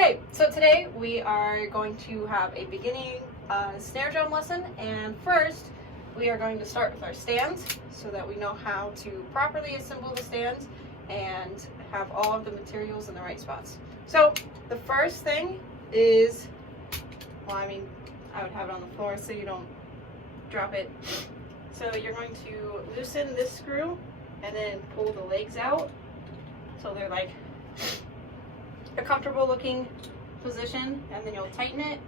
Okay, so today we are going to have a beginning snare drum lesson, and first we are going to start with our stands so that we know how to properly assemble the stands and have all of the materials in the right spots. So the first thing is, well, I mean, I would have it on the floor so you don't drop it. So you're going to loosen this screw and then pull the legs out so they're like a comfortable looking position, and then you'll tighten it.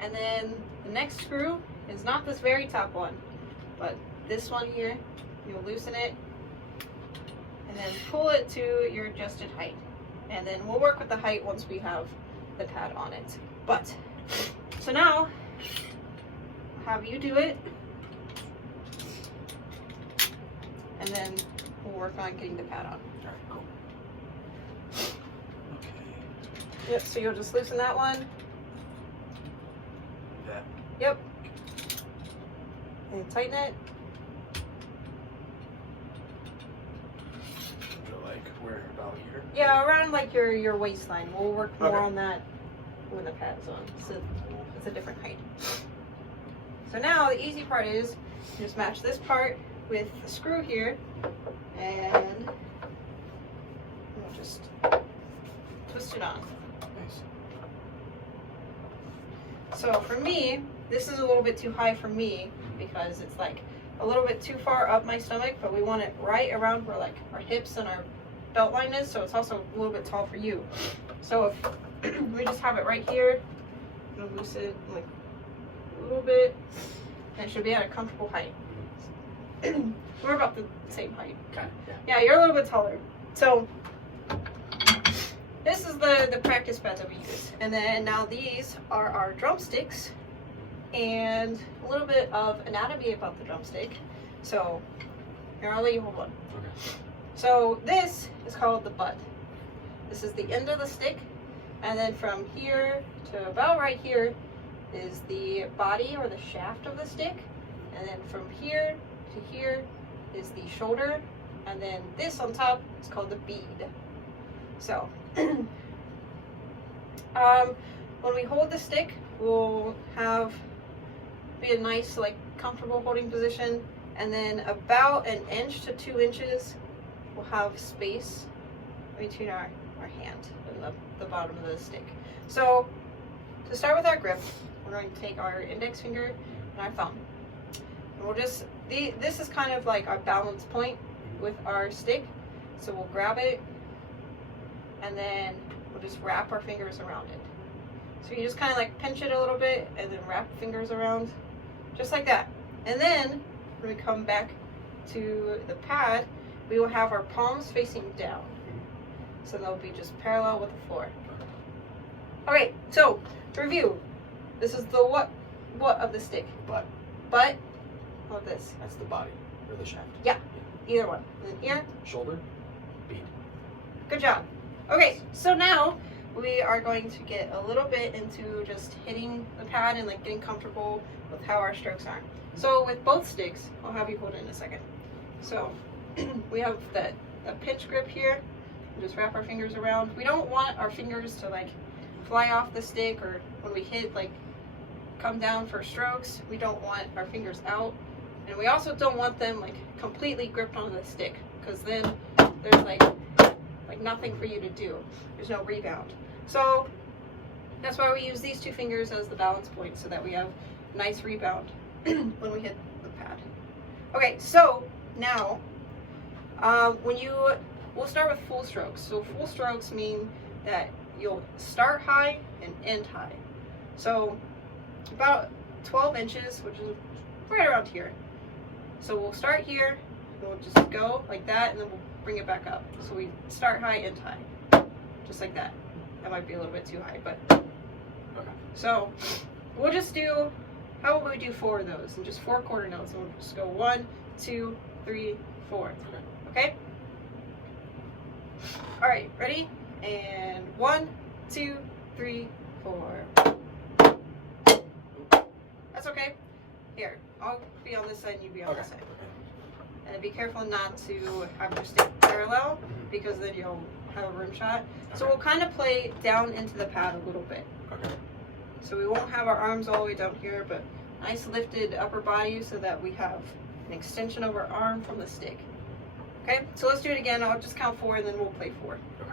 And then the next screw is not this very top one, but this one here. You'll loosen it and then pull it to your adjusted height, and then we'll work with the height once we have the pad on it. But so now I'll have you do it, and then we'll work on getting the pad on. Alright, cool. Yep, so you'll just loosen that one. That. Yep. And tighten it. So like where about here? Yeah, around like your waistline. We'll work more Okay. on that when the pad's on. So it's a different height. So now the easy part is you just match this part with the screw here, and we'll just twist it on. Nice. So for me, this is a little bit too high for me because it's like a little bit too far up my stomach, but we want it right around where like our hips and our belt line is, so it's also a little bit tall for you. So if we just have it right here, I'm gonna loosen it like a little bit, and it should be at a comfortable height. We're about the same height. Okay. Yeah, you're a little bit taller. So this is the practice pad that we use. And then now these are our drumsticks, and a little bit of anatomy about the drumstick. So here, I'll let you hold one. Okay. So this is called the butt. This is the end of the stick, and then from here to about right here is the body or the shaft of the stick, and then from here to here is the shoulder, and then this on top is called the bead. So when we hold the stick, we'll have be a nice, like, comfortable holding position, and then about 1 inch to 2 inches we'll have space between our hand and the bottom of the stick. So to start with our grip, we're going to take our index finger and our thumb, and we'll just this is kind of like our balance point with our stick. So we'll grab it, and then we'll just wrap our fingers around it. So you just kind of like pinch it a little bit and then wrap fingers around, just like that. And then when we come back to the pad, we will have our palms facing down. So they'll be just parallel with the floor. Okay, so to review, this is the what of the stick. Butt. Butt. How about this? That's the body or the shaft. Yeah, either one. And then here. Shoulder. Bead. Good job. Okay, so now we are going to get a little bit into just hitting the pad and like getting comfortable with how our strokes are. So with both sticks, I'll have you hold it in a second. So we have a pinch grip here. We just wrap our fingers around. We don't want our fingers to like fly off the stick, or when we hit like come down for strokes, we don't want our fingers out. And we also don't want them like completely gripped onto the stick, because then there's like nothing for you to do. There's no rebound. So that's why we use these two fingers as the balance point, so that we have nice rebound when we hit the pad. Okay, so now we'll start with full strokes. So full strokes mean that you'll start high and end high. So about 12 inches, which is right around here. So we'll start here, and we'll just go like that, and then we'll bring it back up. So we start high, end high, just like that. That might be a little bit too high, but Okay. so we'll just do, how about we do 4 of those, and just 4 quarter notes, and we'll just go 1, 2, 3, 4. Okay? All right, ready? And 1, 2, 3, 4. That's okay. Here, I'll be on this side and you be on this side. And be careful not to have your stick parallel, because then you'll have a rim shot. So Okay. we'll kind of play down into the pad a little bit. Okay. So we won't have our arms all the way down here, but nice lifted upper body so that we have an extension of our arm from the stick. Okay, so let's do it again. I'll just count 4 and then we'll play 4. Okay.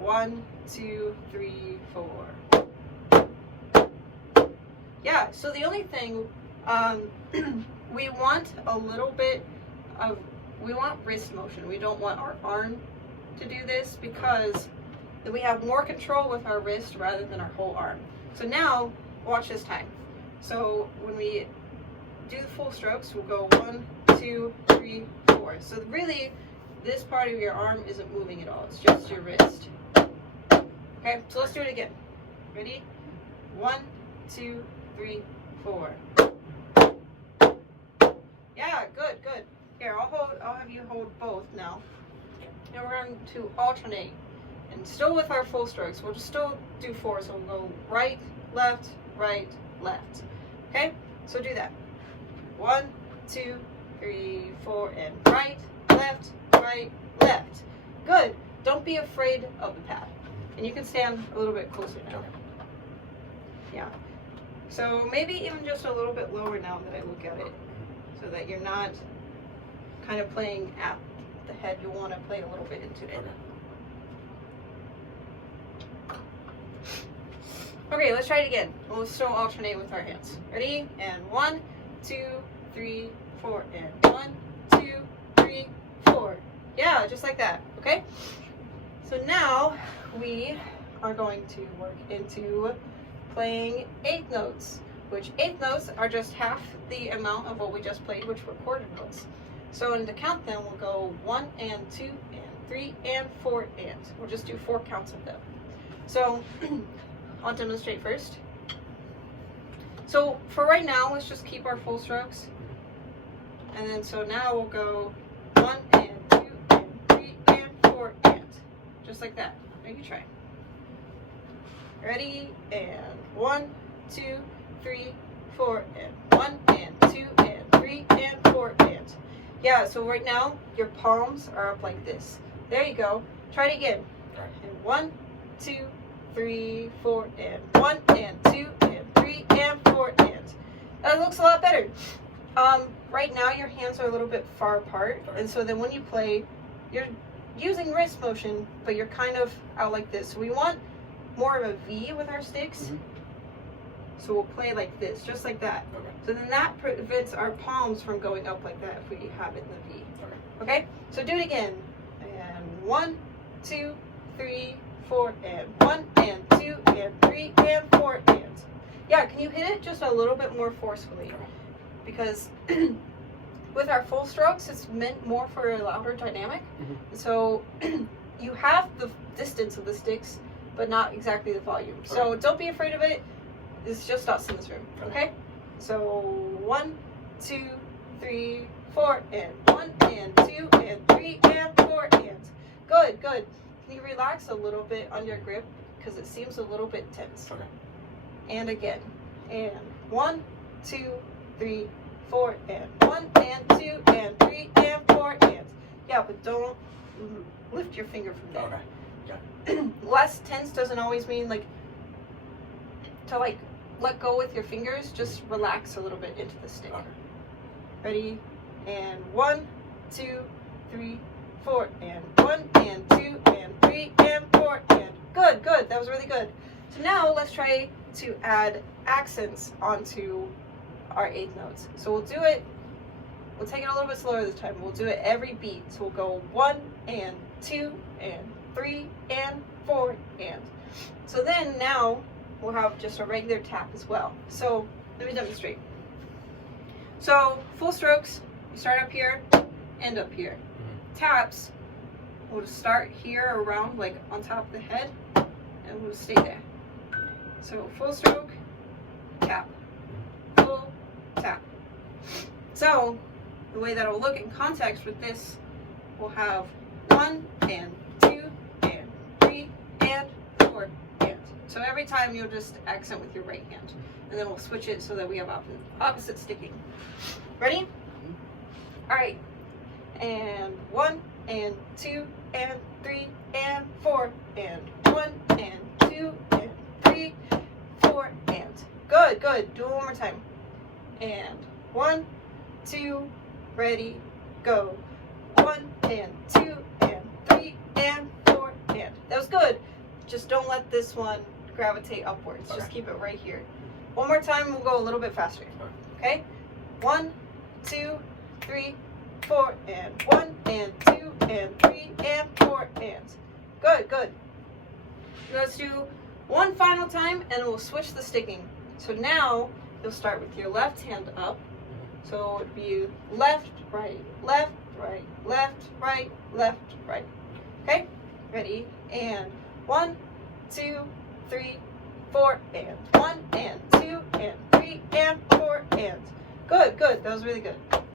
1, 2, 3, 4. Yeah, so the only thing, we want a little bit of, we want wrist motion. We don't want our arm to do this because we have more control with our wrist rather than our whole arm. So now, watch this time. So when we do the full strokes, we'll go 1, 2, 3, 4. So really, this part of your arm isn't moving at all. It's just your wrist. Okay, so let's do it again. Ready? 1, 2, 3, 4. Yeah, good, good. Here, I'll have you hold both now. And we're going to alternate. And still with our full strokes, we'll just still do 4. So we'll go right, left, left. Okay? So do that. 1, 2, 3, 4, and right, left. Good. Don't be afraid of the pad. And you can stand a little bit closer now. Okay. Yeah. So maybe even just a little bit lower now that I look at it, so that you're not kind of playing at the head. You want to play a little bit into it. Okay, let's try it again. We'll still alternate with our hands. Ready? And 1, 2, 3, 4, and 1, 2, 3, 4. Yeah, just like that. Okay? So now we are going to work into playing 8th notes, which 8th notes are just half the amount of what we just played, which were quarter notes. So to count them, we'll go 1 and 2 and 3 and 4 and. We'll just do 4 counts of them. So I'll demonstrate first. So for right now, let's just keep our full strokes. And then so now we'll go 1 and 2 and 3 and 4 and. Just like that. Maybe try. Ready? And 1, 2, 3, 4 and 1 and 2 and 3 and 4 and. Yeah, so right now your palms are up like this. There you go. Try it again. Right. And 1, 2, 3, 4 and 1 and 2 and 3 and 4 and. That looks a lot better. Right now your hands are a little bit far apart, Right. and so then when you play, you're using wrist motion, but you're kind of out like this. So we want more of a V with our sticks. Mm-hmm. So we'll play like this, just like that. Okay. So then that prevents our palms from going up like that if we have it in the V. Okay. Okay? So do it again. And 1, 2, 3, 4, and 1, and 2, and 3, and 4, and. Yeah, can you hit it just a little bit more forcefully? Because with our full strokes, it's meant more for a louder dynamic. Mm-hmm. So you have the distance of the sticks, but not exactly the volume. So don't be afraid of it. It's just us in this room. Okay? So 1, 2, 3, 4, and 1, and 2, and 3, and 4, and. Good, good. Can you relax a little bit on your grip? Because it seems a little bit tense. Okay. And again. And 1, 2, 3, 4, and 1, and 2, and 3, and 4, and. Yeah, but don't lift your finger from there. Okay. Less tense doesn't always mean to let go with your fingers. Just relax a little bit into the stick. Okay. Ready? And 1, 2, 3, 4, and 1, and 2, and 3, and 4, and. Good, good. That was really good. So now let's try to add accents onto our 8th notes. So we'll do it. We'll take it a little bit slower this time. We'll do it every beat. So we'll go 1 and 2 and 3 and 4 and. So then now we'll have just a regular tap as well. So let me demonstrate. So full strokes, you start up here, end up here. Mm-hmm. Taps, we'll just start here around like on top of the head, and we'll stay there. So full stroke, tap, full tap. So the way that it'll look in context with this, we'll have 1 and 2 and 3 and 4 and. So every time you'll just accent with your right hand, and then we'll switch it so that we have opposite sticking. Ready? All right. And 1, and 2 and 3 and 4 and 1 and 2 and 3, 4 and. Good, good. Do it one more time. And 1, 2, ready, go. 1 and 2 and 3 and 4 and. That was good. Just don't let this one gravitate upwards. Okay. Just keep it right here. One more time, we'll go a little bit faster. Okay? 1, 2, 3, 4 and 1 and 2 and 3 and 4 and. Good, good. Let's do one final time and we'll switch the sticking. So now you'll start with your left hand up. So it would be left, right, left, right, left, right, left, right. Okay? Ready? And 1, 2, 3, 4 and 1 and 2 and 3 and 4 and. Good, good. That was really good.